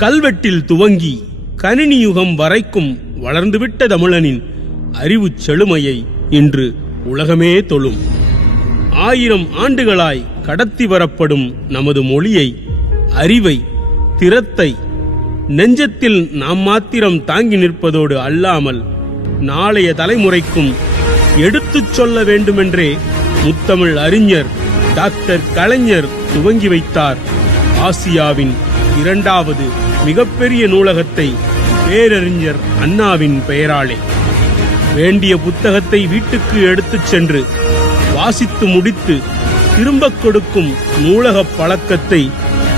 கல்வெட்டில் துவங்கி கணினி யுகம் வரைக்கும் வளர்ந்துவிட்ட தமிழனின் அறிவு செழுமையை இன்று உலகமே தொழும். 1000 ஆண்டுகளாய் கடத்தி வரப்படும் நமது மொழியை, அறிவை, திறத்தை நெஞ்சத்தில் நாம் மாத்திரம் தாங்கி நிற்பதோடு அல்லாமல் நாளைய தலைமுறைக்கும் எடுத்துச் சொல்ல வேண்டுமென்றே முத்தமிழ் அறிஞர் டாக்டர் கலைஞர் துவங்கி வைத்தார் ஆசியாவின் 2வது மிகப்பெரிய நூலகத்தை பேரறிஞர் அண்ணாவின் பெயராலே. வேண்டிய புத்தகத்தை வீட்டுக்கு எடுத்துச் சென்று வாசித்து முடித்து திரும்பக் கொடுக்கும் நூலக பழக்கத்தை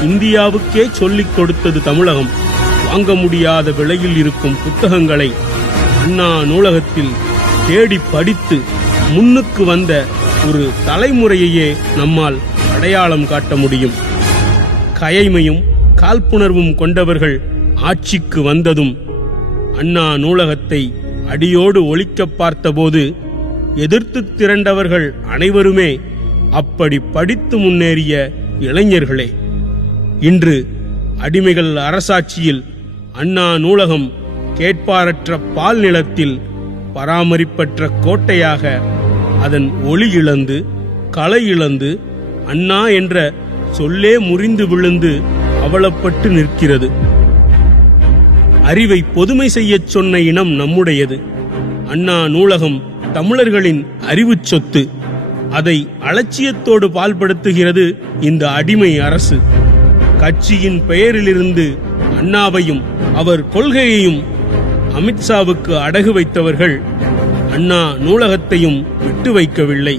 இந்தியாவுக்கே சொல்லிக் கொடுத்தது தமிழகம். வாங்க முடியாத விலையில் இருக்கும் புத்தகங்களை அண்ணா நூலகத்தில் தேடி படித்து முன்னுக்கு வந்த ஒரு தலைமுறையையே நம்மால் அடையாளம் காட்ட முடியும். கயமையும் காழ்ப்புணர்வும் கொண்டவர்கள் ஆட்சிக்கு வந்ததும் அண்ணா நூலகத்தை அடியோடு ஒழிக்க பார்த்தபோது எதிர்த்து திரண்டவர்கள் அனைவருமே அப்படி படித்து முன்னேறிய இளைஞர்களே. இன்று அடிமைகள் அரசாட்சியில் அண்ணா நூலகம் கேட்பாரற்ற பால் நிலத்தில் பராமரிப்பற்ற கோட்டையாக அதன் ஒளி இழந்து கலை இழந்து அண்ணா என்ற சொல்லே முறிந்து விழுந்து அவலப்பட்டு நிற்கிறது. அறிவை பொதுமை செய்யச் சொன்ன இனம் நம்முடையது. அண்ணா நூலகம் தமிழர்களின் அறிவுச் சொத்து. அதை அலட்சியத்தோடு பால்படுத்துகிறது இந்த அடிமை அரசு. கட்சியின் பெயரிலிருந்து அண்ணாவையும் அவர் கொள்கையையும் அமித்ஷாவுக்கு அடகு வைத்தவர்கள் அண்ணா நூலகத்தையும் விட்டு வைக்கவில்லை.